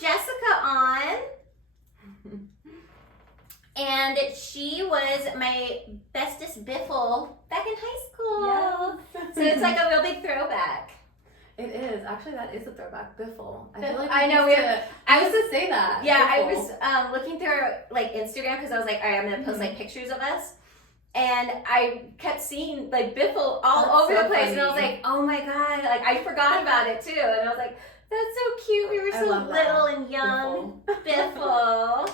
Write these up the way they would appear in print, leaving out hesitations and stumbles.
Jessica on. And she was my bestest biffle back in high school. Yes. So it's like a real big throwback. It is. Actually, that is a throwback. Biffle. I feel like I know. I used to say that. Yeah, Biffle. I was looking through like Instagram because I was like, all right, I'm going to post like pictures of us. And I kept seeing like biffle all over the place. Funny. And I was like, oh my God. Like I forgot about it too. And I was like, that's so cute. We were so little and young. Biffle.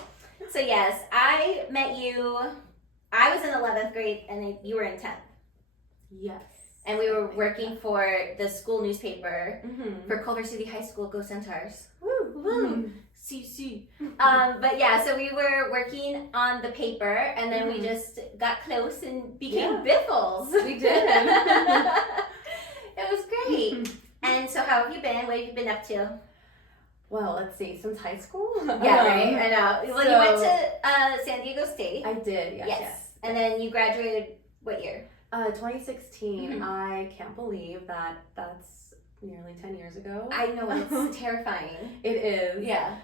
So yes, I met you. I was in 11th grade and you were in 10th. Yes. And we were working for the school newspaper for Culver City High School. Go Centaurs. Woo, woo. See. But yeah, so we were working on the paper and then we just got close and became biffles. We did. It was great. And so how have you been? What have you been up to? Well, let's see. Since high school? Yeah, right. I know. Well, you went to San Diego State. I did, yes. And then you graduated what year? 2016. I can't believe that that's nearly 10 years ago. I know, it's terrifying. It is. Yeah.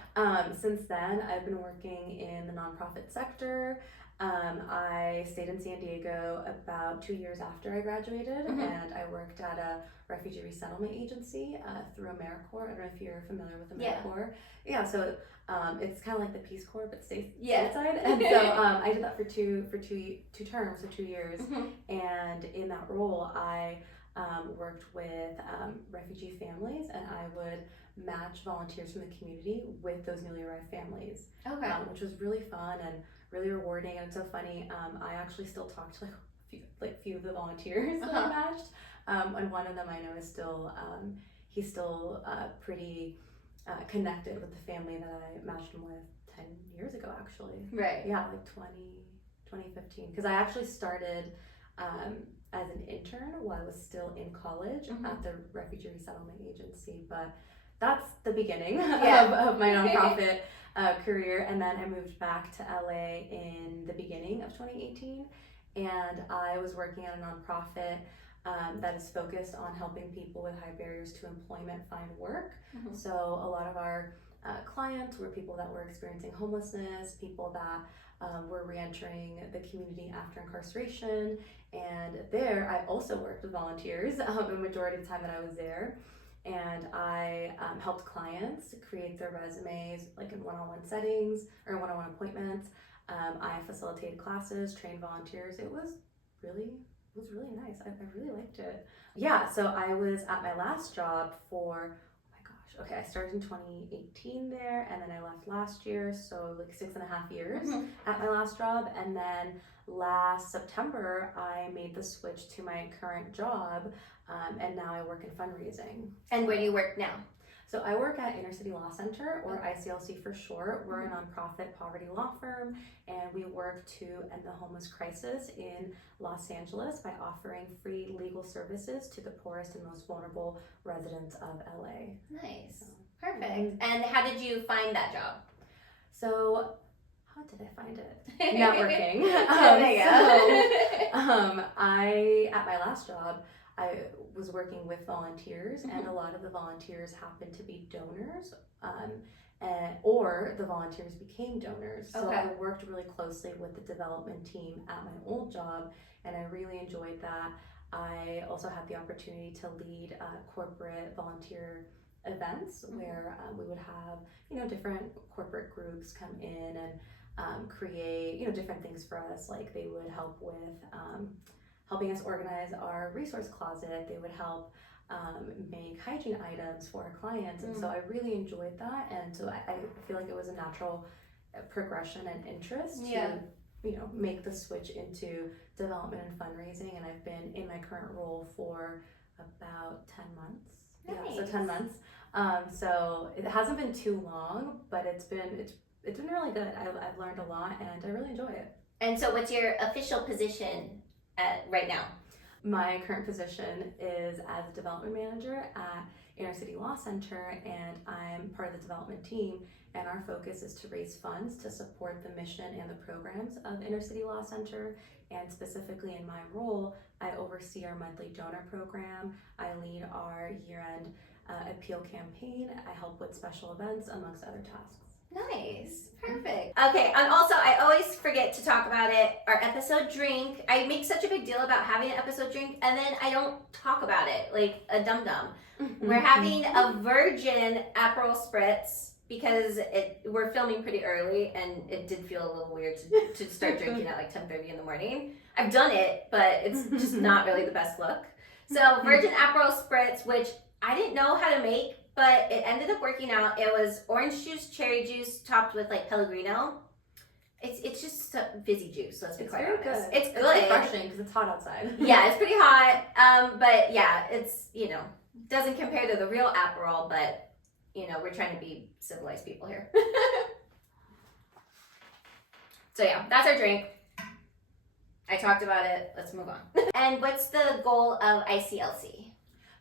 Since then, I've been working in the nonprofit sector. I stayed in San Diego about 2 years after I graduated, and I worked at a refugee resettlement agency through AmeriCorps. I don't know if you're familiar with AmeriCorps. Yeah, so it's kind of like the Peace Corps, but stateside. And so I did that for two terms, so 2 years. And in that role, I worked with refugee families, and I would match volunteers from the community with those newly arrived families, which was really fun and really rewarding. And it's so funny. I actually still talk to few of the volunteers that I matched, and one of them I know is still he's still pretty connected with the family that I matched him with 10 years ago, actually. Right. Yeah, like 2015, because I actually started as an intern while I was still in college at the refugee resettlement agency, but that's the beginning of my nonprofit career. And then I moved back to LA in the beginning of 2018, and I was working at a nonprofit that is focused on helping people with high barriers to employment find work. So a lot of our clients were people that were experiencing homelessness, people that were re-entering the community after incarceration. And there I also worked with volunteers the majority of the time that I was there. And I helped clients create their resumes like in one-on-one settings or one-on-one appointments. I facilitated classes, trained volunteers. It was really nice. I really liked it. Yeah, so I was at my last job for, I started in 2018 there, and then I left last year, so like 6.5 years at my last job. And then last September, I made the switch to my current job, and now I work in fundraising. And where do you work now? So I work at Inner City Law Center, or ICLC for short. We're a nonprofit poverty law firm, and we work to end the homeless crisis in Los Angeles by offering free legal services to the poorest and most vulnerable residents of LA. Nice. Perfect. And how did you find that job? So how did I find it? Networking. At my last job, I was working with volunteers, and a lot of the volunteers happened to be donors, or the volunteers became donors. So I worked really closely with the development team at my old job, and I really enjoyed that. I also had the opportunity to lead corporate volunteer events where we would have, different corporate groups come in and create, different things for us. Like they would help with helping us organize our resource closet. They would help make hygiene items for our clients. And so I really enjoyed that. And so I feel like it was a natural progression and interest to, make the switch into development and fundraising. And I've been in my current role for about 10 months. Nice. Yeah, so 10 months. So it hasn't been too long, but it's been really good. I've learned a lot, and I really enjoy it. And so what's your official position right now? My current position is as a development manager at Inner City Law Center, and I'm part of the development team, and our focus is to raise funds to support the mission and the programs of Inner City Law Center. And specifically in my role, I oversee our monthly donor program. I lead our year-end appeal campaign. I help with special events, amongst other tasks. Nice. Perfect. Okay, and also I always forget to talk about it. Our episode drink. I make such a big deal about having an episode drink, and then I don't talk about it like a dum-dum. We're having a virgin Aperol Spritz because we're filming pretty early, and it did feel a little weird to start drinking at like 10:30 in the morning. I've done it, but it's just not really the best look. So virgin Aperol Spritz, which I didn't know how to make, but it ended up working out. It was orange juice, cherry juice, topped with like Pellegrino. It's just fizzy juice. Let's be quite honest. Good. It's good. It's refreshing because it's hot outside. Yeah, it's pretty hot. But yeah, it's doesn't compare to the real Aperol. But we're trying to be civilized people here. So yeah, that's our drink. I talked about it. Let's move on. And what's the goal of ICLC?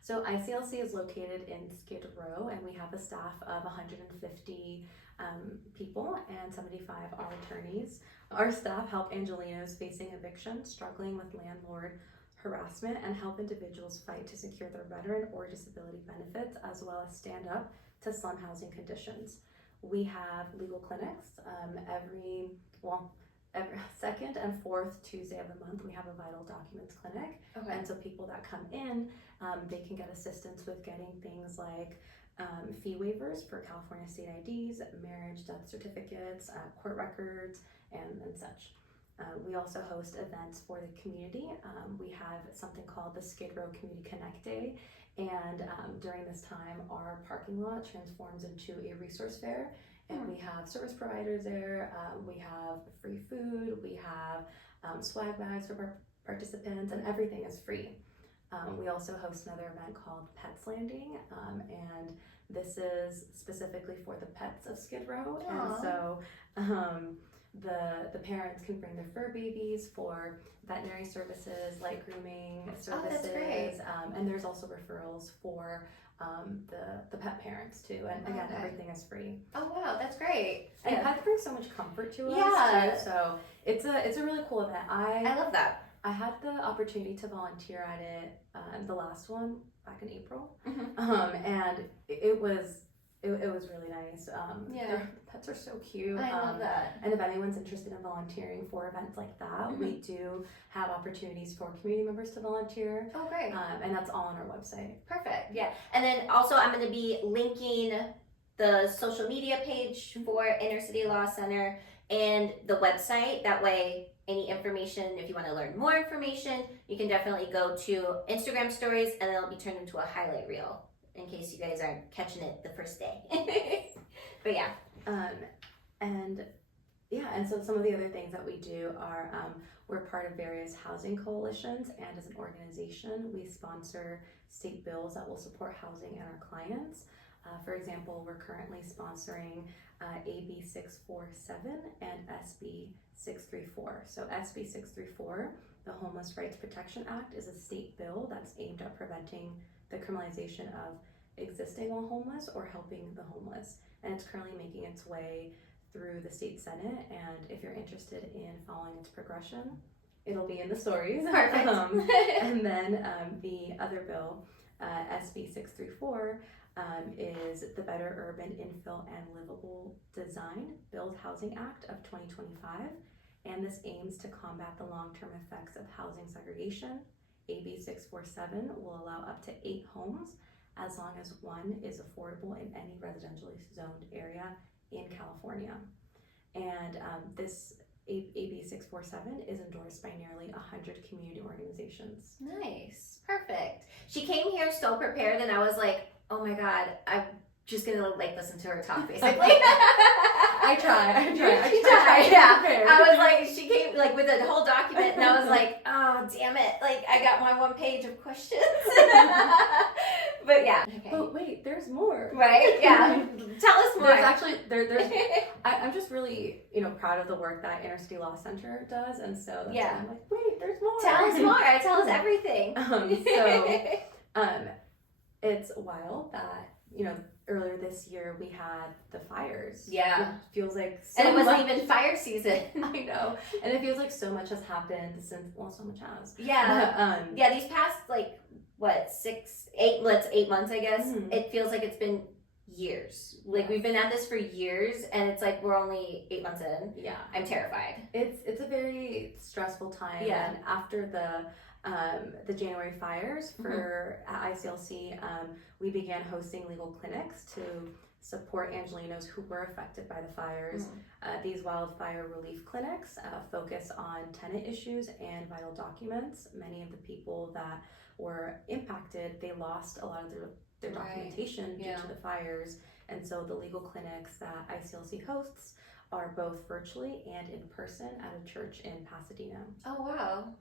So ICLC is located in Skid Row, and we have a staff of 150 people, and 75 are attorneys. Our staff help Angelenos facing eviction, struggling with landlord harassment, and help individuals fight to secure their veteran or disability benefits, as well as stand up to slum housing conditions. We have legal clinics every second and fourth Tuesday of the month. We have a vital documents clinic. Okay. And so people that come in, they can get assistance with getting things like fee waivers for California state IDs, marriage, death certificates, court records, and such. We also host events for the community. We have something called the Skid Row Community Connect Day, and during this time, our parking lot transforms into a resource fair. And we have service providers there, we have free food, we have swag bags for our participants, and everything is free. We also host another event called Pets Landing, and this is specifically for the pets of Skid Row. Aww. And so the parents can bring their fur babies for veterinary services, light grooming services. Oh, that's great. And there's also referrals for the pet parents too, and again, Okay. everything is free. Oh wow, that's great. And pets bring so much comfort to us Yeah. too, so it's a really cool event. I love that. I had the opportunity to volunteer at it, the last one back in April, Mm-hmm. and it was really nice. Yeah. The pets are so cute. I love that. And if anyone's interested in volunteering for events like that, we do have opportunities for community members to volunteer. Oh great. And that's all on our website. Perfect. Yeah. And then also I'm going to be linking the social media page for Inner City Law Center and the website. That way, any information, if you want to learn more information, you can definitely go to Instagram stories, and it'll be turned into a highlight reel in case you guys aren't catching it the first day. But yeah. And so some of the other things that we do are we're part of various housing coalitions, and as an organization, we sponsor state bills that will support housing and our clients. For example, we're currently sponsoring AB 647 and SB 634. So SB 634, the Homeless Rights Protection Act, is a state bill that's aimed at preventing the criminalization of existing while homeless or helping the homeless. And it's currently making its way through the state Senate, and if you're interested in following its progression, it'll be in the stories. Perfect. And then the other bill, SB 634, is the Better Urban Infill and Livable Design Build Housing Act of 2025, and this aims to combat the long-term effects of housing segregation. AB 647 will allow up to 8 homes as long as one is affordable in any residentially zoned area in California. And this AB 647 is endorsed by nearly 100 community organizations. Nice. Perfect. She came here so prepared, and I was like, oh my God, I'm just going to listen to her talk basically. I try. Yeah. I was like, she came with a whole document, and I was like, oh, damn it. I got my 1 page of questions. But yeah. Okay. But wait, there's more. Right? Yeah. Tell us more. There's actually, there's I'm just really, proud of the work that Inner City Law Center does, and so that's why I'm like, wait, there's more. Tell us more. Tell us everything. It's wild that, earlier this year we had the fires. Yeah. It feels like so and it wasn't much. even fire season. I know. And it feels like so much has happened since, so much has. Yeah. Yeah, these past it's 8 months, I guess. Mhm. It feels like it's been years. Like Yes. we've been at this for years, and it's like we're only 8 months in. Yeah. I'm terrified. It's a very stressful time. Yeah. And after the January fires for at ICLC, we began hosting legal clinics to support Angelinos who were affected by the fires. These wildfire relief clinics focus on tenant issues and vital documents. Many of the people that were impacted, they lost a lot of their documentation due to the fires. And so the legal clinics that ICLC hosts are both virtually and in person at a church in Pasadena. Oh, wow.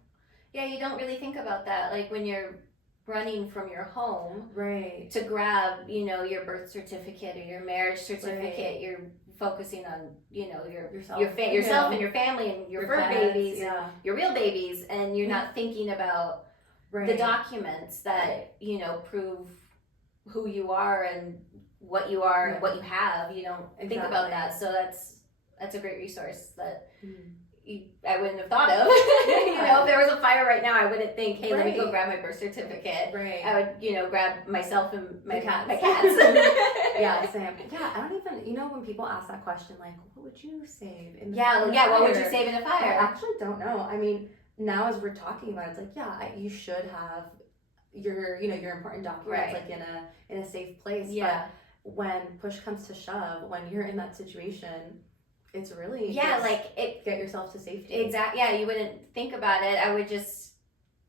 Yeah, you don't really think about that. Like when you're running from your home Right. to grab, your birth certificate or your marriage certificate, Right. you're focusing on, Yourself. yourself and your family and your fur pets, babies, yeah. and your real babies, and you're not thinking about the documents that, prove who you are and what you are and what you have. You don't think about that. So that's a great resource that I wouldn't have thought of. If there was a fire right now, I wouldn't think, hey, let me go grab my birth certificate. Right. I would, grab myself and my cats. Yeah, same. Yeah, I don't even, when people ask that question, like, what would you save in the what would you save in a fire? I actually don't know. I mean, now as we're talking about it, it's like, you should have your important documents like in a safe place. Yeah. But when push comes to shove, when you're in that situation, it's really get yourself to safety. Exactly. Yeah, you wouldn't think about it. I would just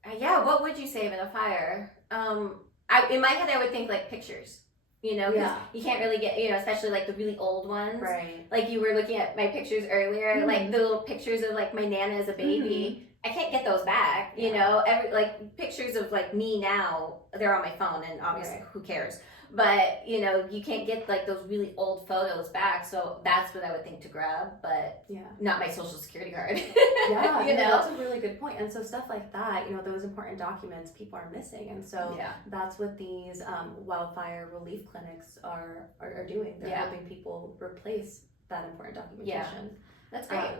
what would you save in a fire? In my head I would think like pictures. Because you can't really get, especially like the really old ones. Right. Like you were looking at my pictures earlier, like the little pictures of like my Nana as a baby. I can't get those back, every like pictures of like me now, they're on my phone, and obviously who cares? But you can't get like those really old photos back, so that's what I would think to grab, but not my social security card. That's a really good point. And so stuff like that, those important documents people are missing, and so that's what these wildfire relief clinics are doing. They're helping people replace that important documentation. That's great.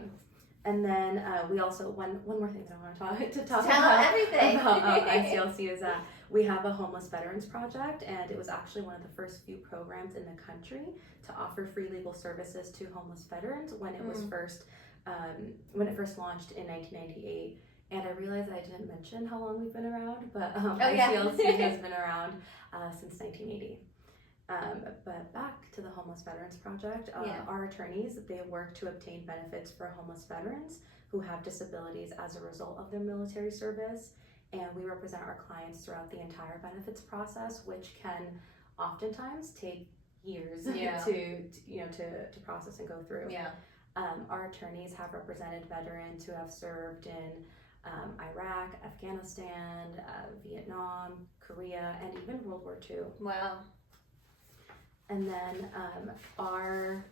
And then we also one more thing that I want to talk Tell about everything about ICLC is that we have a homeless veterans project, and it was actually one of the first few programs in the country to offer free legal services to homeless veterans when it was first launched in 1998. And I realized I didn't mention how long we've been around, but ICLC has been around since 1980. But back to the Homeless Veterans Project, our attorneys, they work to obtain benefits for homeless veterans who have disabilities as a result of their military service, and we represent our clients throughout the entire benefits process, which can oftentimes take years to process and go through. Our attorneys have represented veterans who have served in Iraq, Afghanistan, Vietnam, Korea, and even World War II. Wow. And then our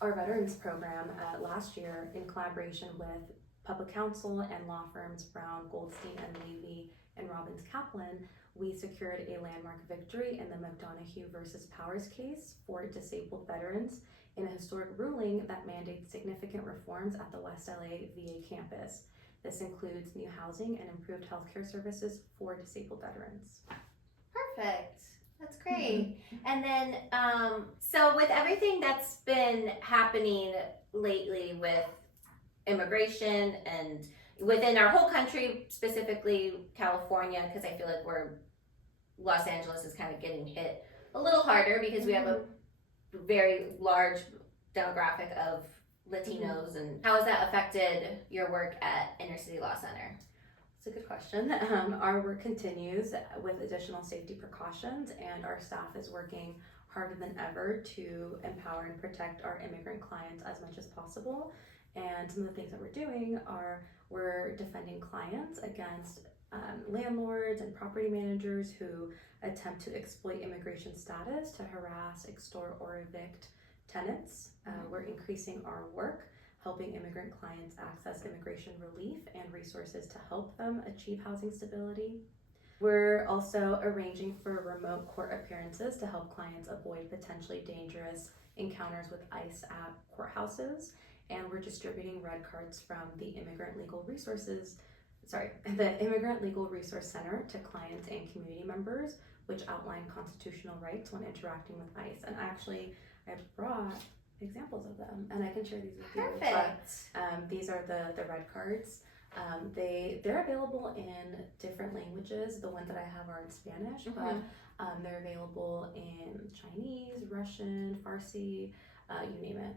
veterans program last year, in collaboration with public counsel and law firms Brown, Goldstein, and Levy, and Robbins Kaplan, we secured a landmark victory in the McDonough versus Powers case for disabled veterans in a historic ruling that mandates significant reforms at the West LA VA campus. This includes new housing and improved healthcare services for disabled veterans. Perfect. That's great. And then, so with everything that's been happening lately with immigration and within our whole country, specifically California, because I feel like Los Angeles is kind of getting hit a little harder because we have a very large demographic of Latinos. And how has that affected your work at Inner City Law Center? That's a good question. Our work continues with additional safety precautions, and our staff is working harder than ever to empower and protect our immigrant clients as much as possible. And some of the things that we're doing are we're defending clients against landlords and property managers who attempt to exploit immigration status to harass, extort, or evict tenants. We're increasing our work helping immigrant clients access immigration relief and resources to help them achieve housing stability. We're also arranging for remote court appearances to help clients avoid potentially dangerous encounters with ICE at courthouses. And we're distributing red cards from the Immigrant Legal Resources the Immigrant Legal Resource Center to clients and community members, which outline constitutional rights when interacting with ICE. And actually, I brought examples of them, and I can share these with you. Perfect. But, these are the red cards. They're available in different languages. The ones that I have are in Spanish, but they're available in Chinese, Russian, Farsi, you name it.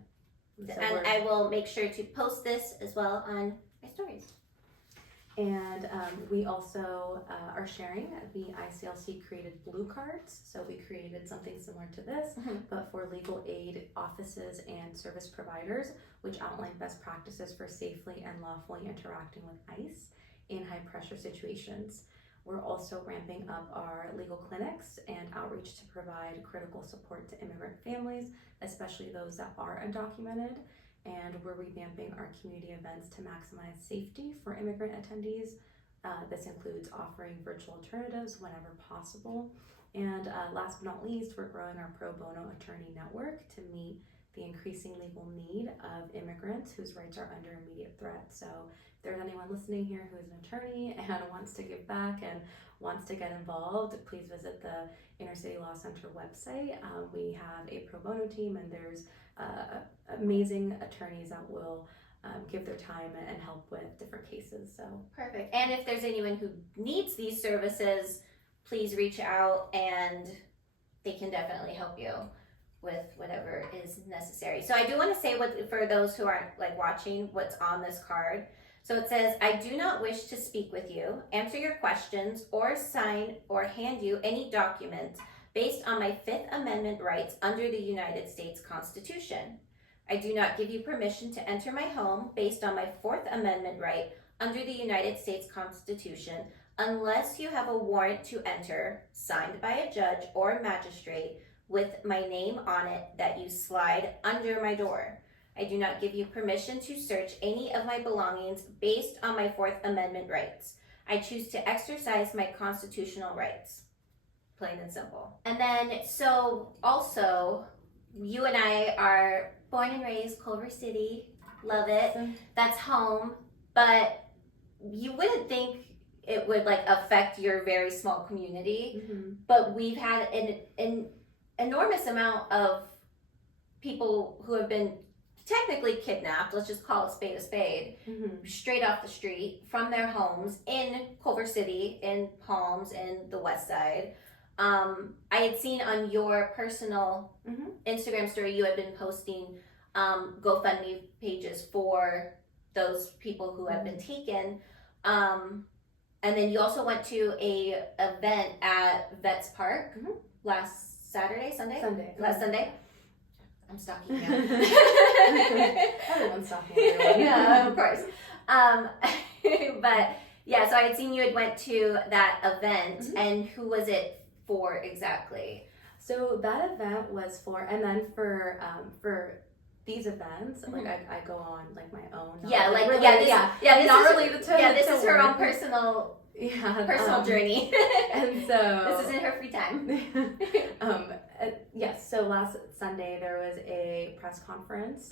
So and I will make sure to post this as well on my stories. And we also are sharing the ICLC created blue cards. So we created something similar to this, but for legal aid offices and service providers, which outline best practices for safely and lawfully interacting with ICE in high pressure situations. We're also ramping up our legal clinics and outreach to provide critical support to immigrant families, especially those that are undocumented. And we're revamping our community events to maximize safety for immigrant attendees. This includes offering virtual alternatives whenever possible. And last but not least, we're growing our pro bono attorney network to meet the increasing legal need of immigrants whose rights are under immediate threat. So if there's anyone listening here who is an attorney and wants to give back and wants to get involved, please visit the Inner City Law Center website. We have a pro bono team, and there's amazing attorneys that will give their time and help with different cases. So perfect. And if there's anyone who needs these services, please reach out and they can definitely help you with whatever is necessary. So I do want to say what, for those who aren't like watching, what's on this card. So it says, I do not wish to speak with you, answer your questions, or sign or hand you any document based on my Fifth Amendment rights under the United States Constitution. I do not give you permission to enter my home based on my Fourth Amendment right under the United States Constitution unless you have a warrant to enter signed by a judge or magistrate with my name on it that you slide under my door. I do not give you permission to search any of my belongings based on my Fourth Amendment rights. I choose to exercise my constitutional rights. Plain and simple. And then, so also, you and I are born and raised Culver City. Love it. That's home. But you wouldn't think it would like affect your very small community. But we've had an enormous amount of people who have been technically kidnapped, let's just call it a spade, straight off the street from their homes in Culver City, in Palms, in the West Side. I had seen on your personal Instagram story, you had been posting GoFundMe pages for those people who have been taken. And then you also went to a event at Vets Park last Sunday. Last Sunday. I'm stalking you. Everyone's stalking everyone. Yeah, of course. But yeah, so I had seen you had went to that event, and who was it for exactly? So that event was for, and then for these events, like I go on like my own. Yeah, like really, this not is, related to this to is her work. own personal journey. And so this isn't her free time. Yes, so last Sunday there was a press conference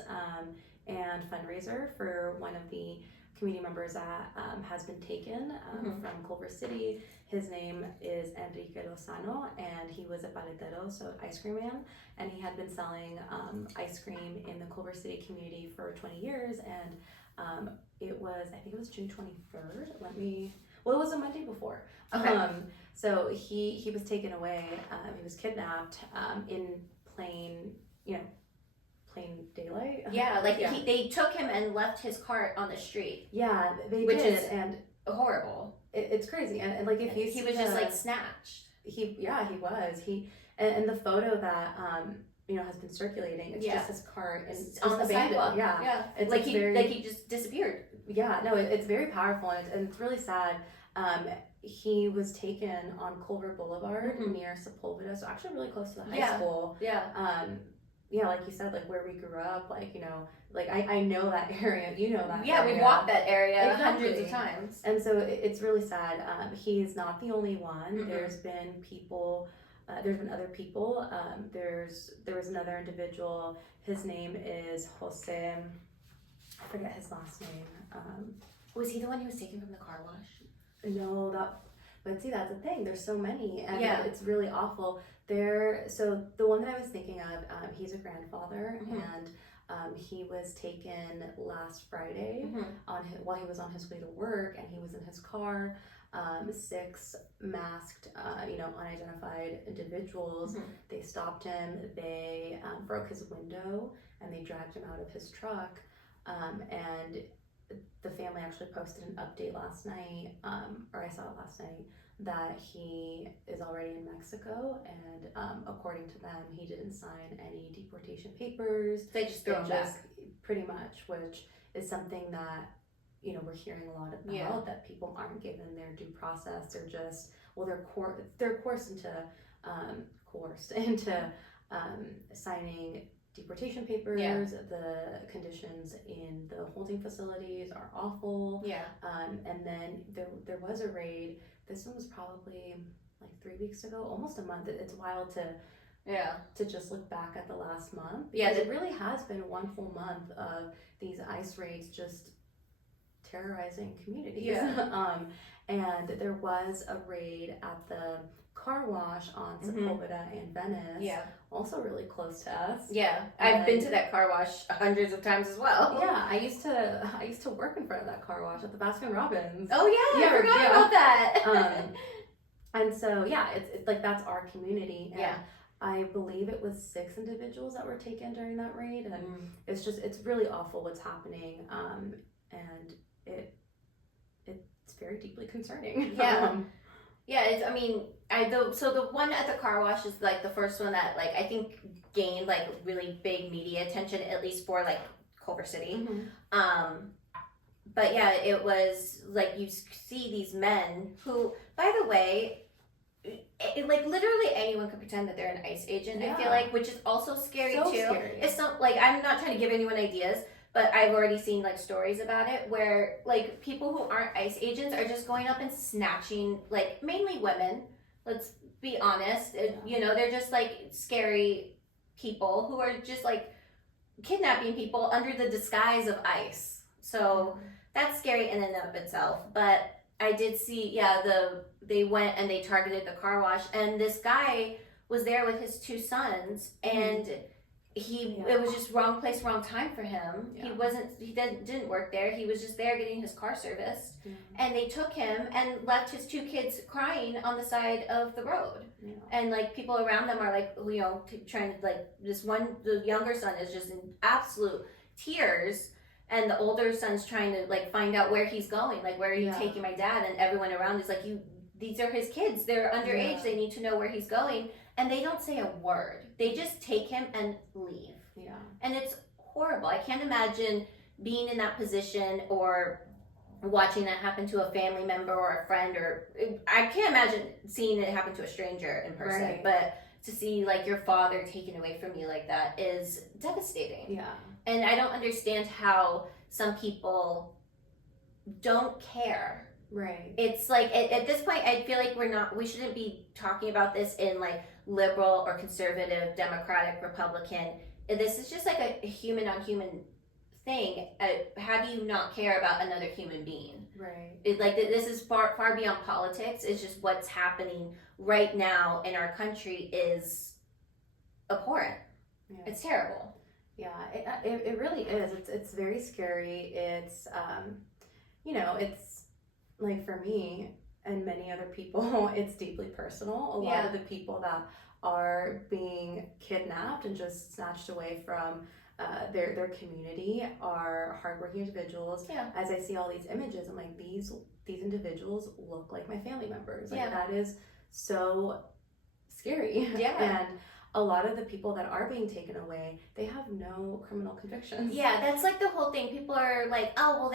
and fundraiser for one of the community members that has been taken from Culver City. His name is Enrique Lozano, and he was a paletero, so ice cream man, and he had been selling ice cream in the Culver City community for 20 years, and it was June 23rd. It was a Monday before. Okay. So he was taken away. He was kidnapped in plain daylight. Yeah, they took him and left his cart on the street. Yeah, which did, is and horrible. It's crazy, and like if you he was just like snatched. He was and the photo that has been circulating. It's just his cart and it's on the sidewalk. Yeah. It's like he just disappeared. Yeah, no, it's very powerful, and it's really sad. He was taken on Culver Boulevard near Sepulveda, so actually really close to the high school. Yeah. Like you said, like where we grew up, I know that area, that area. We've walked that area hundreds of times. And so it's really sad. He's not the only one. There's been people, there's been other people. There was another individual, his name is Jose, I forget his last name. Was he the one who was taken from the car wash? No, but see, that's the thing. There's so many, and Yeah. it's really awful. So the one that I was thinking of, he's a grandfather, and he was taken last Friday while he was on his way to work, and he was in his car. 6 masked, unidentified individuals. They stopped him. They broke his window, and they dragged him out of his truck. And the family actually posted an update last night, or I saw it last night, that he is already in Mexico, and according to them, he didn't sign any deportation papers. They just threw him back. Pretty much, which is something that, we're hearing a lot about, that people aren't given their due process. They're just, they're coerced into signing deportation papers. Yeah. The conditions in the holding facilities are awful. Yeah. And then there was a raid. This one was probably like 3 weeks ago, almost a month. It's wild to just look back at the last month. Yeah, it really has been one full month of these ICE raids just terrorizing communities. Yeah. And there was a raid at the car wash on Sepulveda and Venice. Yeah. Also really close to us. Yeah. I've been to that car wash hundreds of times as well. Yeah, I used to work in front of that car wash at the Baskin Robbins. Oh yeah, I forgot about that. And so it's like that's our community. And yeah. I believe it was 6 individuals that were taken during that raid, and it's really awful what's happening. And it's very deeply concerning. Yeah. So the one at the car wash is like the first one that like I think gained like really big media attention, at least for like Culver City. But yeah, it was like you see these men who, by the way, like literally anyone could pretend that they're an ICE agent. I feel like, which is also scary too. Scary. It's not like I'm not trying to give anyone ideas, but I've already seen like stories about it where like people who aren't ICE agents are just going up and snatching, like mainly women. Let's be honest. They're just like scary people who are just like kidnapping people under the disguise of ICE. So that's scary in and of itself. But I did see, they went and they targeted the car wash, and this guy was there with his 2 sons, and it was just wrong place, wrong time for him. He didn't work there. He was just there getting his car serviced, and they took him and left his 2 kids crying on the side of the road. And like people around them are like, trying to like the younger son is just in absolute tears. And the older son's trying to like find out where he's going, like where are you taking my dad? And everyone around is like, these are his kids. They're underage. They need to know where he's going. And they don't say a word. They just take him and leave. Yeah. And it's horrible. I can't imagine being in that position or watching that happen to a family member or a friend, or I can't imagine seeing it happen to a stranger in person. Right. But to see like your father taken away from you like that is devastating. Yeah. And I don't understand how some people don't care. Right. It's like at this point, I feel like we shouldn't be talking about this in like liberal or conservative, Democratic, Republican. This is just like a human on human thing. How do you not care about another human being? Right. This is far beyond politics. It's just what's happening right now in our country is abhorrent. Yeah. It's terrible. Yeah, it really is. It's very scary. It's it's like for me and many other people, it's deeply personal. A lot of the people that are being kidnapped and just snatched away from their community are hardworking individuals. Yeah. As I see all these images, I'm like, these individuals look like my family members. Like that is so scary. Yeah. And a lot of the people that are being taken away, they have no criminal convictions. Yeah, that's like the whole thing. People are like, oh, well,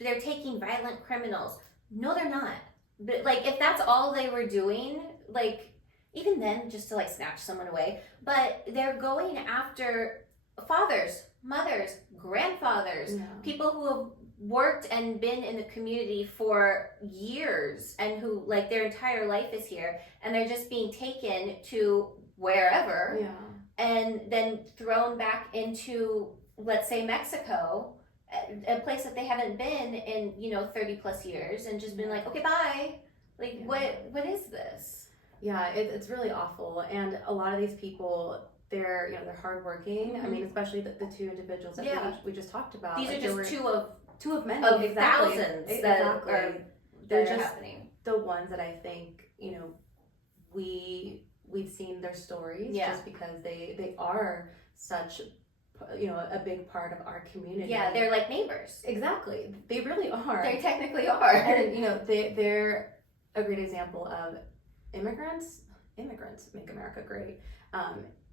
they're taking violent criminals. No, they're not. But like, if that's all they were doing, like, even then, just to like snatch someone away. But they're going after fathers, mothers, grandfathers, people who have worked and been in the community for years and who like their entire life is here, and they're just being taken to wherever and then thrown back into, let's say, Mexico a place that they haven't been in 30 plus years, and just been like, okay, bye. Like, what is this? Yeah, it's really awful. And a lot of these people, they're hardworking. I mean, especially the two individuals that we just talked about. These like, are just two of many, of exactly. thousands Exactly. that are just happening. The ones that I think we've seen their stories, just because they are such a big part of our community. Yeah, they're like neighbors. Exactly, they really are. They technically are. And they're a great example of immigrants make America great.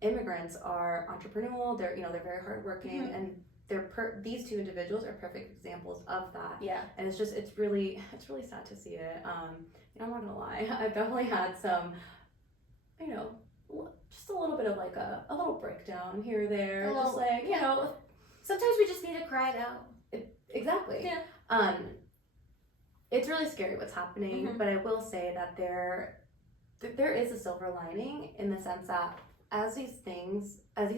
Immigrants are entrepreneurial. They're very hardworking, and these two individuals are perfect examples of that. Yeah. And it's really sad to see it. I'm not gonna lie, I've definitely had some, just a little bit of like a little breakdown here or there. Just like, sometimes we just need to cry it out. Exactly. Yeah. It's really scary what's happening, but I will say that there is a silver lining, in the sense that as these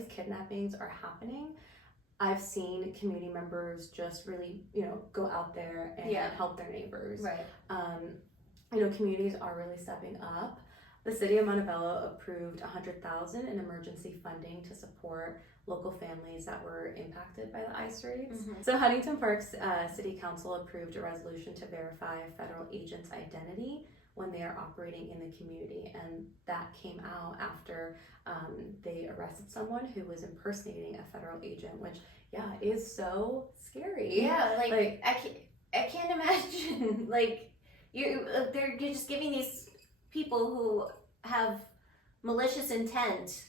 kidnappings are happening, I've seen community members just really, go out there and help their neighbors. Right. Communities are really stepping up. The city of Montebello approved $100,000 in emergency funding to support local families that were impacted by the ICE raids. So Huntington Park's City Council approved a resolution to verify a federal agent's identity when they are operating in the community, and that came out after they arrested someone who was impersonating a federal agent, which is so scary. Yeah, like I can't imagine like you're just giving these people who have malicious intent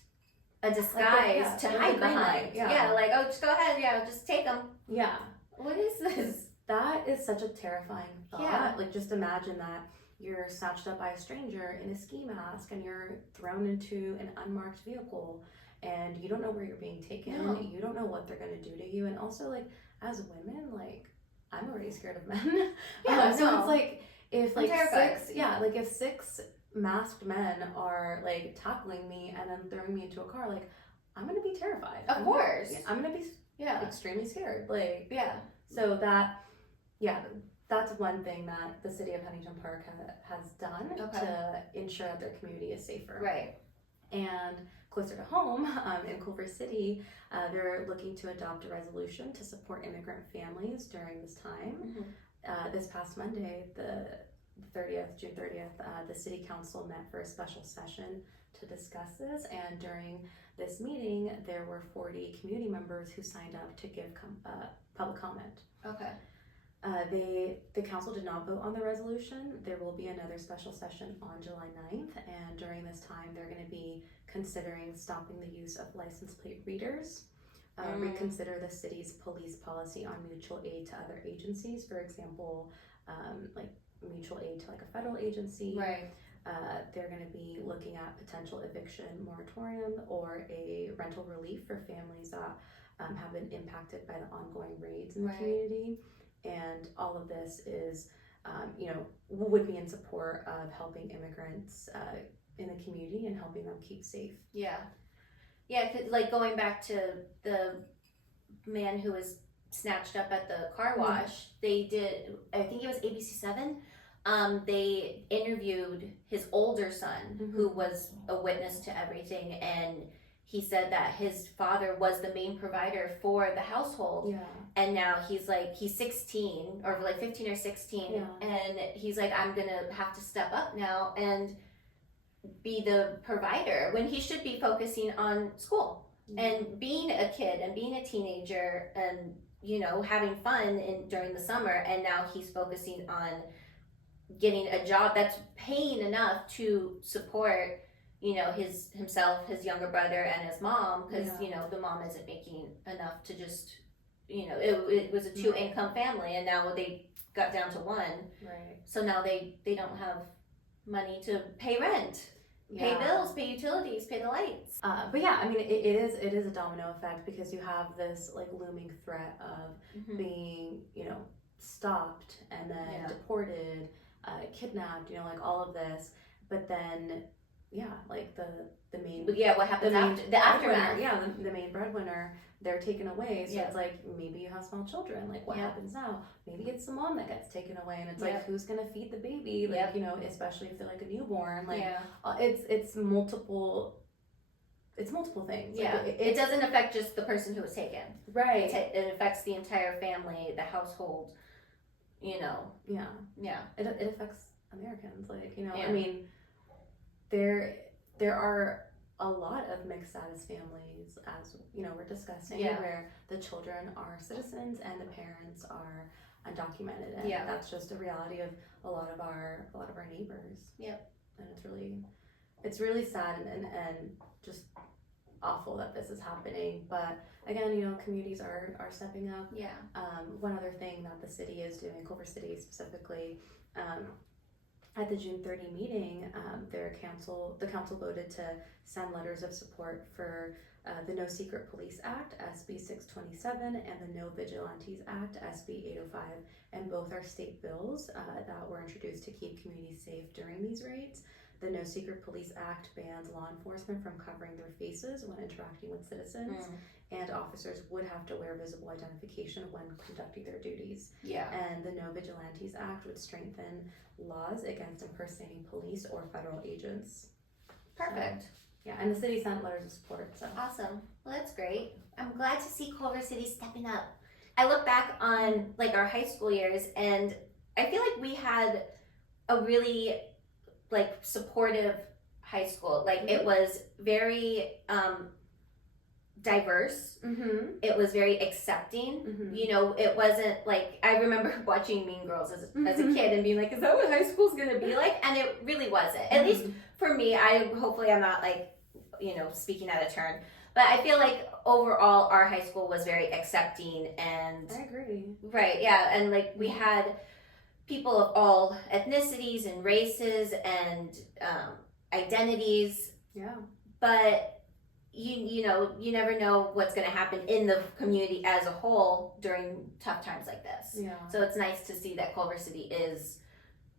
a disguise to hide behind. Like, oh, just go ahead, just take them. Yeah. What is this? That is such a terrifying thought. Yeah. Like, just imagine that you're snatched up by a stranger in a ski mask and you're thrown into an unmarked vehicle, and you don't know where you're being taken. No. You don't know what they're going to do to you. And also, like, as women, like, I'm already scared of men. So it's like, if like if six masked men are like tackling me and then throwing me into a car, like, I'm gonna be terrified. Of course. I'm gonna be extremely scared. Like, so that's one thing that the city of Huntington Park has done to ensure that their community is safer. Right. And closer to home, in Culver City, they're looking to adopt a resolution to support immigrant families during this time. This past Monday, June 30th, the city council met for a special session to discuss this, and during this meeting, there were 40 community members who signed up to give public comment. Okay. The council did not vote on the resolution. There will be another special session on July 9th, and during this time, they're going to be considering stopping the use of license plate readers, reconsider the city's police policy on mutual aid to other agencies, for example, like mutual aid to like a federal agency. Right. They're going to be looking at potential eviction moratorium or a rental relief for families that have been impacted by the ongoing raids in the community. And all of this is, would be in support of helping immigrants in the community and helping them keep safe. Yeah. Yeah, 'cause, like, going back to the man who was snatched up at the car wash, they did, I think it was ABC7, they interviewed his older son, who was a witness to everything, and he said that his father was the main provider for the household. Yeah. And now he's 16 or like 15 or 16, and he's like, I'm gonna have to step up now and be the provider when he should be focusing on school and being a kid and being a teenager and having fun during the summer. And now he's focusing on getting a job that's paying enough to support himself, his younger brother, and his mom, because the mom isn't making enough to just it was a 2-income family, and now they got down to 1. Right. So now they don't have money to pay rent, pay bills, pay utilities, pay the lights. But yeah, I mean, it is a domino effect, because you have this like looming threat of being stopped and then deported, kidnapped, like all of this. But then like the main what happens after the aftermath. The main breadwinner, they're taken away. So Yeah. it's like, maybe you have small children, like what Yeah. happens now? Maybe it's the mom that gets taken away, and it's Yeah. like, who's gonna feed the baby? Like, Yeah. you know, especially if they're like a newborn, like Yeah. it's multiple things. Yeah, Like, it doesn't affect just the person who was taken. right. It affects the entire family, the household. You know. Yeah. It affects Americans, like, you know. Yeah. I mean, there are a lot of mixed status families, as you know, we're discussing, Yeah. where the children are citizens and the parents are undocumented, and Yeah. that's just a reality of a lot of our neighbors. Yep. And it's really sad and just awful that this is happening. But again, you know, communities are stepping up. Yeah. One other thing that the city is doing, Culver City specifically, at the June 30 meeting, the council voted to send letters of support for the No Secret Police Act, SB 627, and the No Vigilantes Act, SB 805, and both are state bills that were introduced to keep communities safe during these raids. The No Secret Police Act bans law enforcement from covering their faces when interacting with citizens, and officers would have to wear visible identification when conducting their duties. Yeah. And the No Vigilantes Act would strengthen laws against impersonating police or federal agents. Perfect. So, yeah, and the city sent letters of support. So Awesome. Well, that's great. I'm glad to see Culver City stepping up. I look back on like our high school years, and I feel like we had a really like supportive high school. Like it was very diverse. It was very accepting. You know, it wasn't like, I remember watching Mean Girls as a kid and being like, is that what high school's gonna be like? And it really wasn't. At least for me, hopefully I'm not like, you know, speaking out of turn. But I feel like overall our high school was very accepting, and I agree. Right, yeah, and like we had people of all ethnicities and races and identities. Yeah. But you know, you never know what's going to happen in the community as a whole during tough times like this. Yeah. So it's nice to see that Culver City is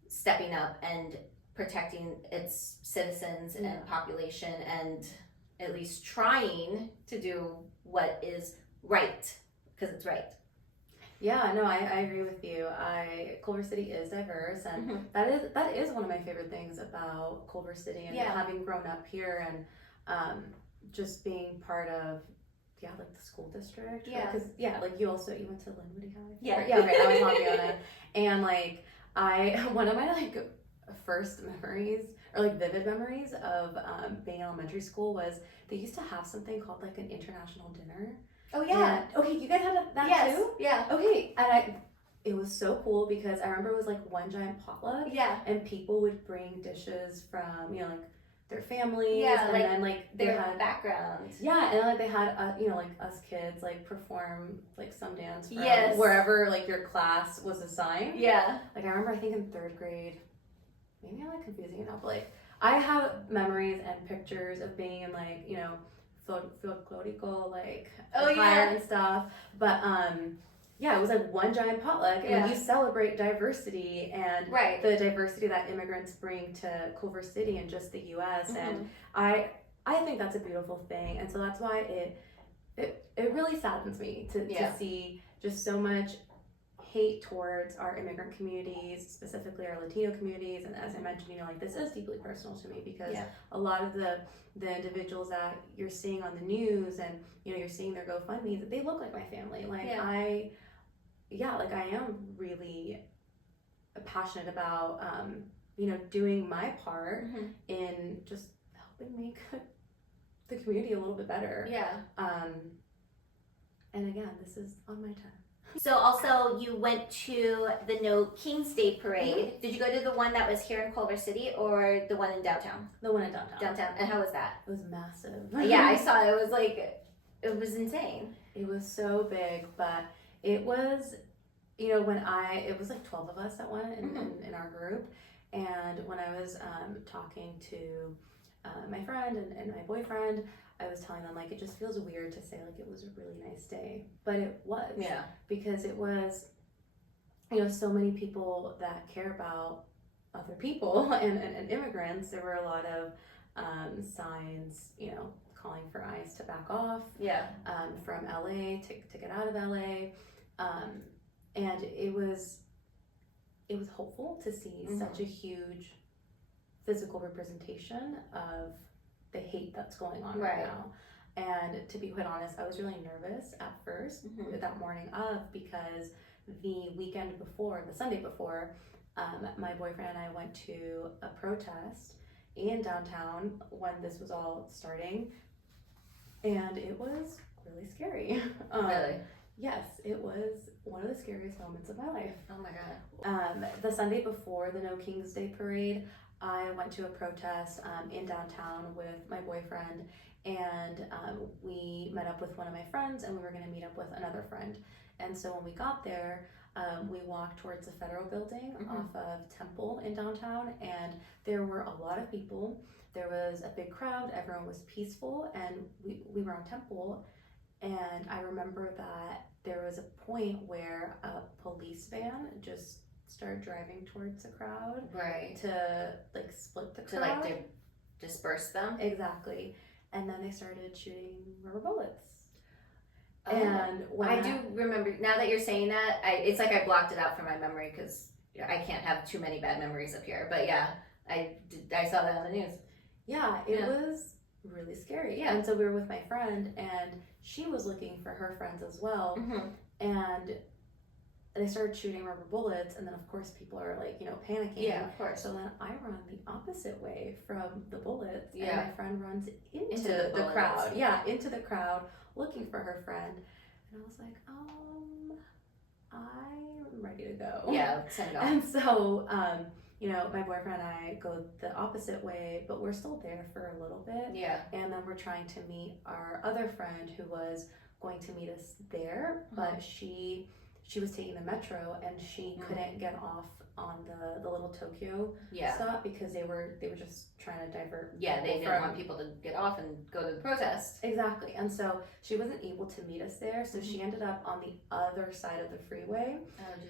stepping up and protecting its citizens and population, and at least trying to do what is right, because it's right. Yeah, no, I agree with you. Culver City is diverse, and that is one of my favorite things about Culver City, and having grown up here, and just being part of like the school district. Yeah. Because like you went to Linwood High. Yeah. Yeah. Okay. I was Montiona, and like one of my like first memories or like vivid memories of being in elementary school was they used to have something called like an international dinner. Oh yeah. And, okay, you guys had that too? Yeah. Okay, and it was so cool because I remember it was like one giant potluck. Yeah. And people would bring dishes from, you know, like their families. Yeah, and like then like they their had background. Yeah, and like they had you know, like us kids like perform like some dance from Yes. wherever like your class was assigned. Yeah. Like I remember I think in 3rd grade, maybe I'm like confusing it now, but like I have memories and pictures of being in like, you know, folklorico like attire and stuff. But it was like one giant potluck, and when you celebrate diversity and the diversity that immigrants bring to Culver City and just the U.S. and I think that's a beautiful thing, and so that's why it really saddens me to see just so much hate towards our immigrant communities, specifically our Latino communities. And as I mentioned, you know, like this is deeply personal to me because a lot of the individuals that you're seeing on the news and, you know, you're seeing their GoFundMes, they look like my family. Like I am really passionate about, you know, doing my part in just helping make the community a little bit better. Yeah. And again, this is on my time. So also you went to the No King's Day Parade. Did you go to the one that was here in Culver City or the one in downtown? The one in downtown. Downtown. And how was that? It was massive. Yeah, I saw it. It was like, it was insane. It was so big, but it was, you know, it was like 12 of us that went in our group. And when I was talking to my friend and my boyfriend, I was telling them, like, it just feels weird to say, like, it was a really nice day. But it was. Yeah. Because it was, you know, so many people that care about other people and immigrants. There were a lot of signs, calling for ICE to back off. Yeah. From LA to get out of LA. And it was hopeful to see such a huge physical representation of the hate that's going on right now. And to be quite honest, I was really nervous at first that morning of, because the Sunday before, my boyfriend and I went to a protest in downtown when this was all starting, and it was really scary. Really? Yes, it was one of the scariest moments of my life. Oh my God. The Sunday before the No King's Day parade, I went to a protest in downtown with my boyfriend, and we met up with one of my friends, and we were going to meet up with another friend. And so when we got there, we walked towards the federal building off of Temple in downtown, and there were a lot of people. There was a big crowd, everyone was peaceful, and we were on Temple. And I remember that there was a point where a police van just started driving towards the crowd. Right. To like split the crowd. To like disperse them. Exactly. And then they started shooting rubber bullets. Oh. And when I do remember, now that you're saying that, it's like I blocked it out from my memory because I can't have too many bad memories up here. But yeah, I saw that on the news. Yeah, it was really scary. Yeah. And so we were with my friend, and she was looking for her friends as well. And they started shooting rubber bullets, and then of course people are like, panicking. Yeah, of course. So then I run the opposite way from the bullets, and my friend runs into the crowd. Yeah, into the crowd, looking for her friend. And I was like, I'm ready to go. Yeah, send it off. And so, my boyfriend and I go the opposite way, but we're still there for a little bit. Yeah. And then we're trying to meet our other friend who was going to meet us there, but she was taking the metro, and she couldn't get off on the little Tokyo stop because they were just trying to divert. Yeah, they didn't want people to get off and go to the protest. Exactly. And so she wasn't able to meet us there, so she ended up on the other side of the freeway.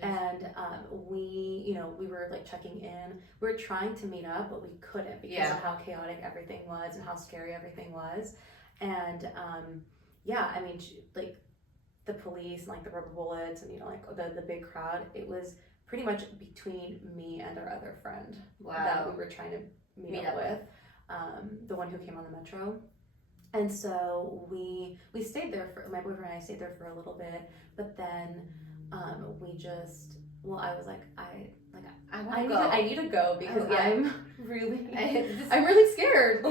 And we were like checking in. We were trying to meet up, but we couldn't because of how chaotic everything was and how scary everything was. And the police and like the rubber bullets and the big crowd, it was pretty much between me and our other friend that we were trying to meet up with, the one who came on the metro. And so we stayed there my boyfriend and I stayed there for a little bit, but then I was like, I need to go because I'm really scared.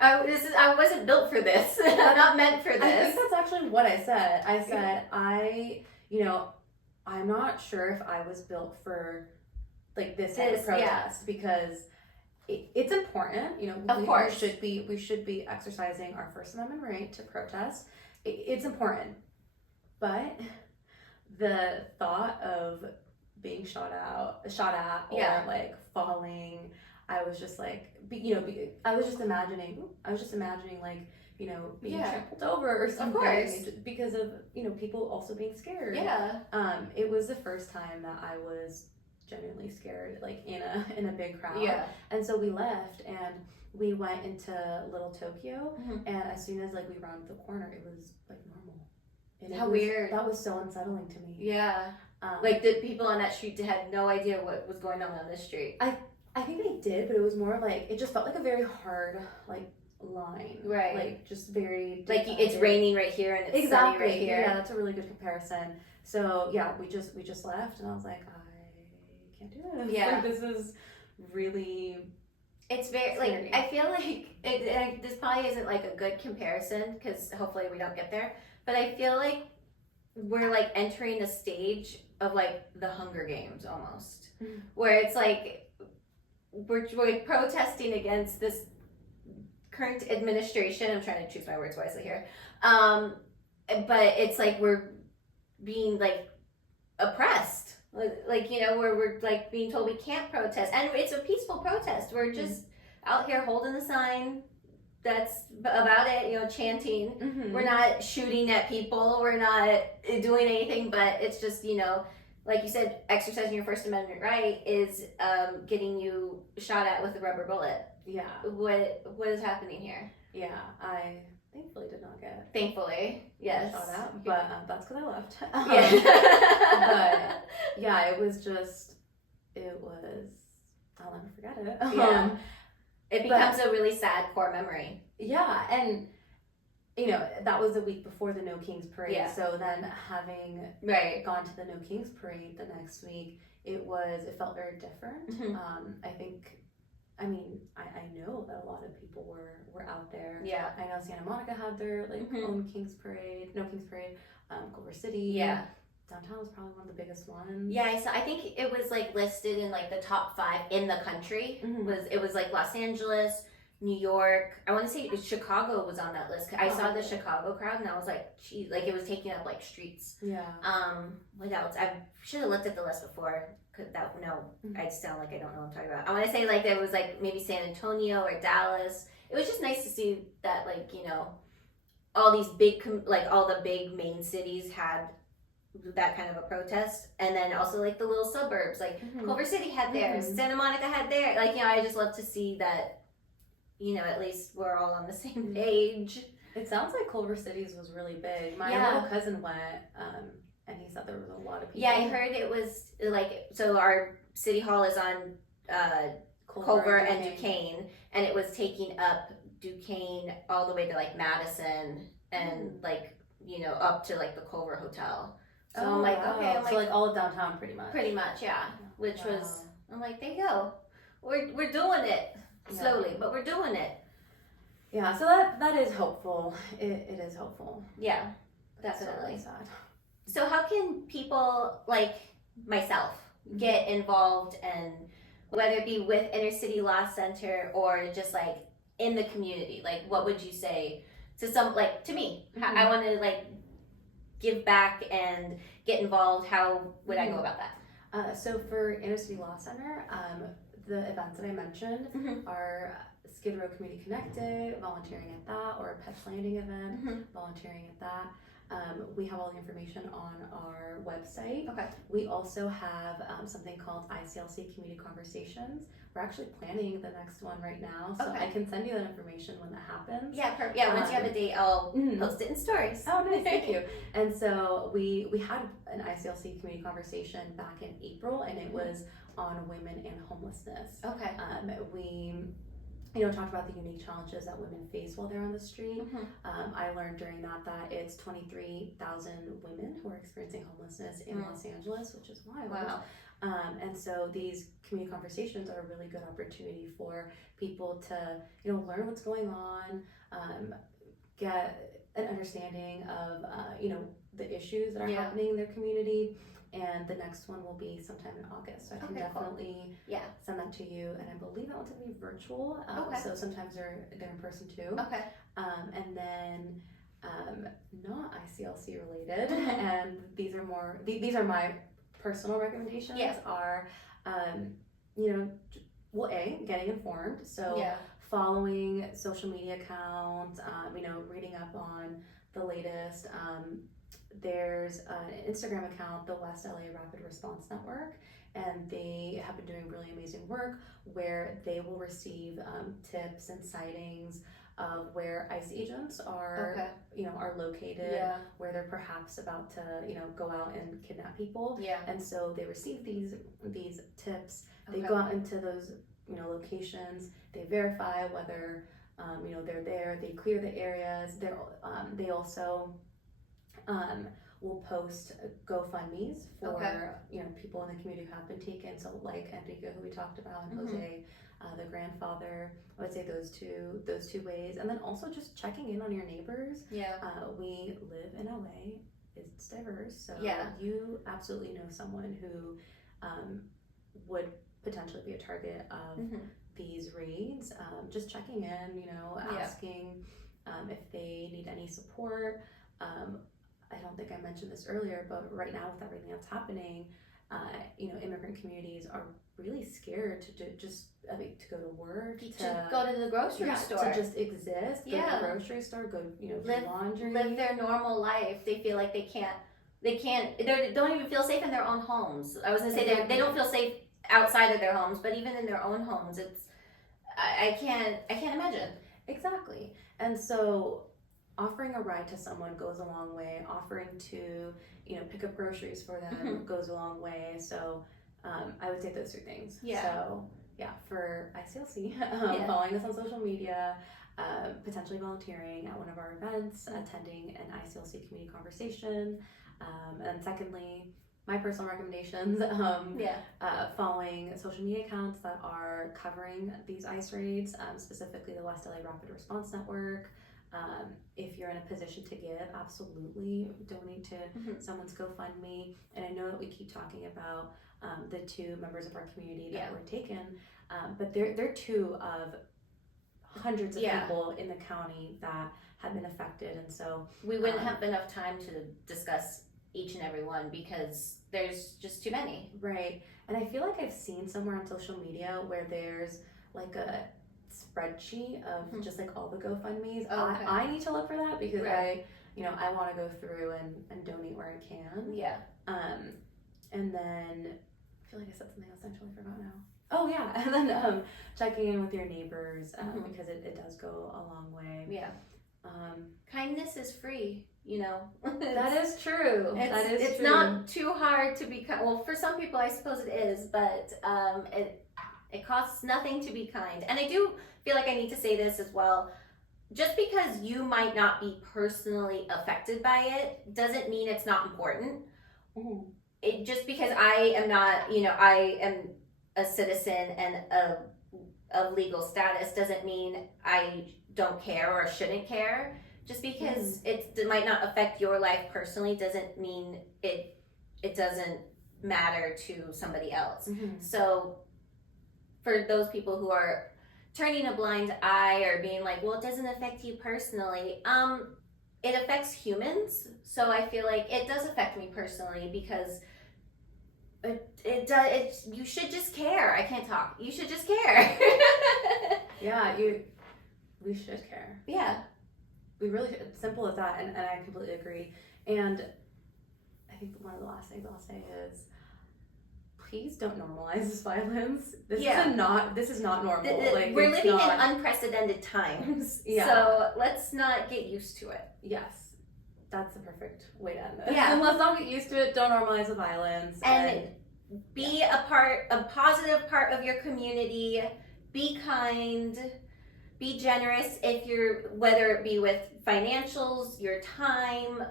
I wasn't built for this. I'm not meant for this. I think that's actually what I said. I said, I'm not sure if I was built for like this type of protest because it's important. Of course. We should be exercising our First Amendment right to protest. It's important, but the thought of being shot at or like falling, I was just like, I was just imagining like, being trampled over or something. Of course. Because of, people also being scared. Yeah. It was the first time that I was genuinely scared, like in a big crowd. Yeah. And so we left and we went into Little Tokyo, and as soon as like we rounded the corner, it was like normal. And how weird. That was so unsettling to me. Yeah. Like the people on that street had no idea what was going on this street. I think they did, but it was more like, it just felt like a very hard like line. Right. Like just very like it's raining right here and it's sunny right here. Yeah, that's a really good comparison. So yeah, we just left, and I was like, I can't do this. Yeah. Like, this is really. It's very scary. Like I feel like this probably isn't like a good comparison because hopefully we don't get there. But I feel like we're like entering a stage of like the Hunger Games almost, where it's like we're protesting against this current administration. I'm trying to choose my words wisely here. But it's like we're being like oppressed. Like, where we're like being told we can't protest, and it's a peaceful protest. We're just out here holding the sign that's about it, chanting. We're not shooting at people. We're not doing anything, but it's just, like you said, exercising your First Amendment right is getting you shot at with a rubber bullet. Yeah. What is happening here? Yeah, I thankfully did not get Thankfully, yes. shot at, but that's because I left. Yeah. But yeah, it was I'll never forget it. Yeah. It becomes a really sad core memory. Yeah, and that was the week before the No Kings Parade. Yeah. So then having gone to the No Kings Parade the next week, it felt very different. Mm-hmm. I know that a lot of people were out there. Yeah. I know Santa Monica had their own Kings Parade, No Kings Parade, Culver City. Yeah. Downtown was probably one of the biggest ones. Yeah, I think it was like listed in like the top 5 in the country. Mm-hmm. It was like Los Angeles, New York. I want to say Chicago was on that list. I saw the Chicago crowd and I was like, geez, like it was taking up like streets. Yeah. What else? I should have looked at the list before. I sound like I don't know what I'm talking about. I want to say like there was like maybe San Antonio or Dallas. It was just nice to see that like all these big all the big main cities had that kind of a protest, and then also like the little suburbs like Culver City had theirs, Santa Monica had theirs. Like I just love to see that at least we're all on the same page. It sounds like Culver City's was really big. My little cousin went, and he said there was a lot of people. Yeah, I heard it was like, so our city hall is on Culver and Duquesne, and it was taking up Duquesne all the way to like Madison and like up to like the Culver Hotel. So I'm like, okay, so like all of downtown pretty much. Pretty much, yeah. Which was, I'm like, there you go. We're doing it slowly, but we're doing it. Yeah, so that is hopeful. It is hopeful. Yeah, definitely. It's so really sad. So how can people like myself get involved, and whether it be with Inner City Law Center or just like in the community? Like, what would you say to to me? I want to like give back and get involved. How would I go about that? So for Inner City Law Center, the events that I mentioned are Skid Row Community Connected, volunteering at that, or a Pets Landing event, volunteering at that. We have all the information on our website. Okay. We also have something called ICLC Community Conversations. We're actually planning the next one right now, so I can send you that information when that happens. Yeah, perfect. Yeah, once you have a date, I'll post it in stories. Oh, nice, thank you. And so we had an ICLC Community Conversation back in April, and it was on women and homelessness. Okay. We talked about the unique challenges that women face while they're on the street. I learned during that it's 23,000 women who are experiencing homelessness in Los Angeles, which is wild. Wow. And so these community conversations are a really good opportunity for people to learn what's going on, get an understanding of the issues that are happening in their community. And the next one will be sometime in August. So I can definitely send that to you. And I believe that one's going to be virtual. So sometimes they're in person too. Okay. And then not ICLC related, and these are my personal recommendations are, getting informed. So following social media accounts, reading up on the latest. There's an Instagram account, the West LA Rapid Response Network, and they have been doing really amazing work where they will receive tips and sightings of where ICE agents are, are located, where they're perhaps about to, go out and kidnap people. And so they receive these tips. They go out into those, locations. They verify whether, they're there. They clear the areas. They also will post GoFundMes for people in the community who have been taken. So like Enrico, who we talked about, and Jose, the grandfather. I would say those two ways, and then also just checking in on your neighbors. We live in LA. It's diverse, so you absolutely know someone who would potentially be a target of these raids. Just checking in, asking if they need any support. I don't think I mentioned this earlier, but right now with everything that's happening, immigrant communities are really scared to go to work, to go to the grocery store, to just exist, go to the grocery store, go do laundry, live their normal life. They feel like they don't even feel safe in their own homes. I was gonna say they don't feel safe outside of their homes, but even in their own homes, I can't imagine. Exactly. And so offering a ride to someone goes a long way. Offering to, pick up groceries for them goes a long way. So I would say those two things. Yeah. So for ICLC, following us on social media, potentially volunteering at one of our events, attending an ICLC community conversation, and secondly, my personal recommendations, following social media accounts that are covering these ICE raids, specifically the West LA Rapid Response Network. If you're in a position to give, absolutely donate to someone's GoFundMe. And I know that we keep talking about the two members of our community that were taken, but they're two of hundreds of people in the county that have been affected, and so we wouldn't have enough time to discuss each and every one because there's just too many. Right. And I feel like I've seen somewhere on social media where there's like a spreadsheet of just like all the GoFundMes. Oh, okay. I need to look for that because I want to go through and donate where I can. Yeah. And then I feel like I said something else I totally forgot now. Oh yeah, and then checking in with your neighbors because it does go a long way. Yeah. Kindness is free, That is true. It's true. not too hard to be kind. Well, for some people, I suppose it is, but it costs nothing to be kind. And I do feel like I need to say this as well. Just because you might not be personally affected by it doesn't mean it's not important. Just because I am not, I am a citizen and of legal status doesn't mean I don't care or shouldn't care. Just because it might not affect your life personally doesn't mean it doesn't matter to somebody else. So for those people who are turning a blind eye or being like, well, it doesn't affect you personally, it affects humans. So I feel like it does affect me personally because you should just care. I can't talk. You should just care. We should care. Yeah. We really should. Simple as that, and I completely agree. And I think one of the last things I'll say is, please don't normalize this violence. This is not normal. We're living in unprecedented times. So let's not get used to it. Yes. That's the perfect way to end this. Yeah. And let's not get used to it. Don't normalize the violence. And be a positive part of your community. Be kind. Be generous whether it be with financials, your time,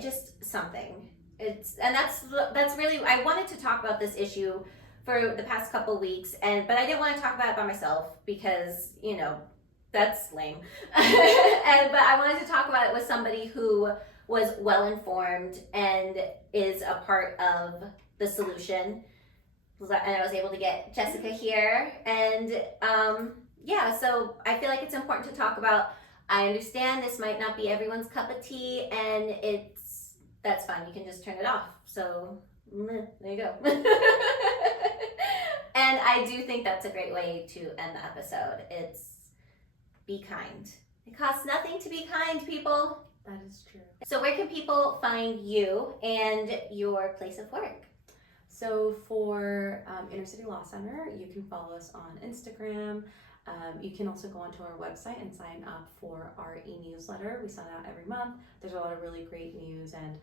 just something. That's really, I wanted to talk about this issue for the past couple weeks, but I didn't want to talk about it by myself because, that's lame. But I wanted to talk about it with somebody who was well informed and is a part of the solution. And I was able to get Jessica here, and so I feel like it's important to talk about. I understand this might not be everyone's cup of tea, and that's fine. You can just turn it off. So there you go. And I do think that's a great way to end the episode. It's be kind. It costs nothing to be kind, people. That is true. So where can people find you and your place of work? So for Inner City Law Center, you can follow us on Instagram. You can also go onto our website and sign up for our e-newsletter. We send out every month. There's a lot of really great news and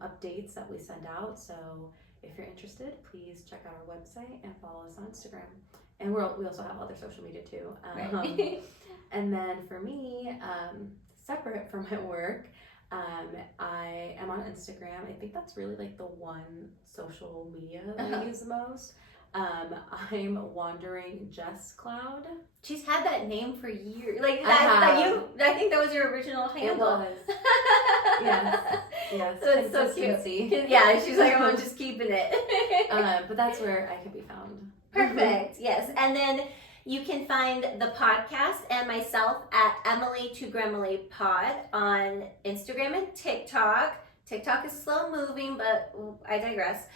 updates that we send out. So if you're interested, please check out our website and follow us on Instagram. And we also have other social media too. Right. And then for me, separate from my work, I am on Instagram. I think that's really like the one social media that I use the most. I'm Wandering Jess Cloud. She's had that name for years. I think that was your original handle. It was. Yes. So it's so cute. Yeah, she's like, I'm just keeping it. But that's where I can be found. Perfect. Yes. And then you can find the podcast and myself at Emily to Gremily Pod on Instagram and TikTok. TikTok is slow moving, but I digress.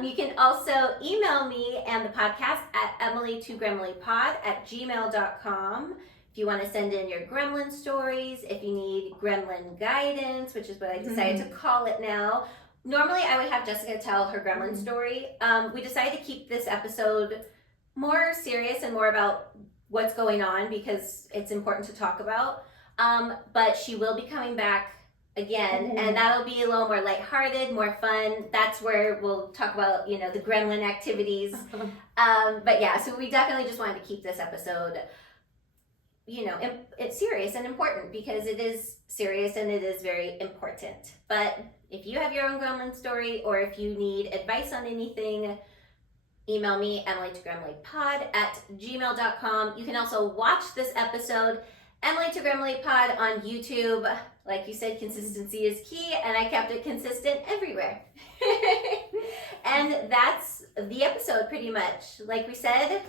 You can also email me and the podcast at emilytogremlypod@gmail.com if you want to send in your gremlin stories, if you need gremlin guidance, which is what I decided to call it now. Normally I would have Jessica tell her gremlin story. We decided to keep this episode more serious and more about what's going on because it's important to talk about. But she will be coming back again, and that'll be a little more lighthearted, more fun. That's where we'll talk about, you know, the gremlin activities. But yeah, so we definitely just wanted to keep this episode, you know, it's serious and important because it is serious and it is very important. But if you have your own gremlin story, or if you need advice on anything, email me, emily2gremlypod@gmail.com. You can also watch this episode, Emily to Gremly Pod, on YouTube. Like you said, consistency is key, and I kept it consistent everywhere. And that's the episode pretty much. Like we said,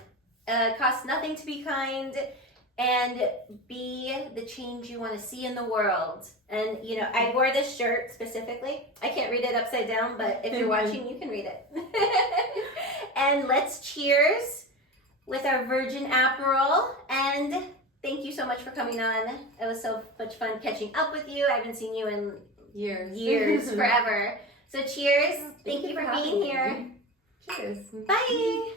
costs nothing to be kind and be the change you want to see in the world. And, you know, I wore this shirt specifically. I can't read it upside down, but if you're watching, you can read it. And let's cheers with our Virgin Aperol. And thank you so much for coming on. It was so much fun catching up with you. I haven't seen you in years, forever. So cheers. Thank you for being here. Cheers. Bye.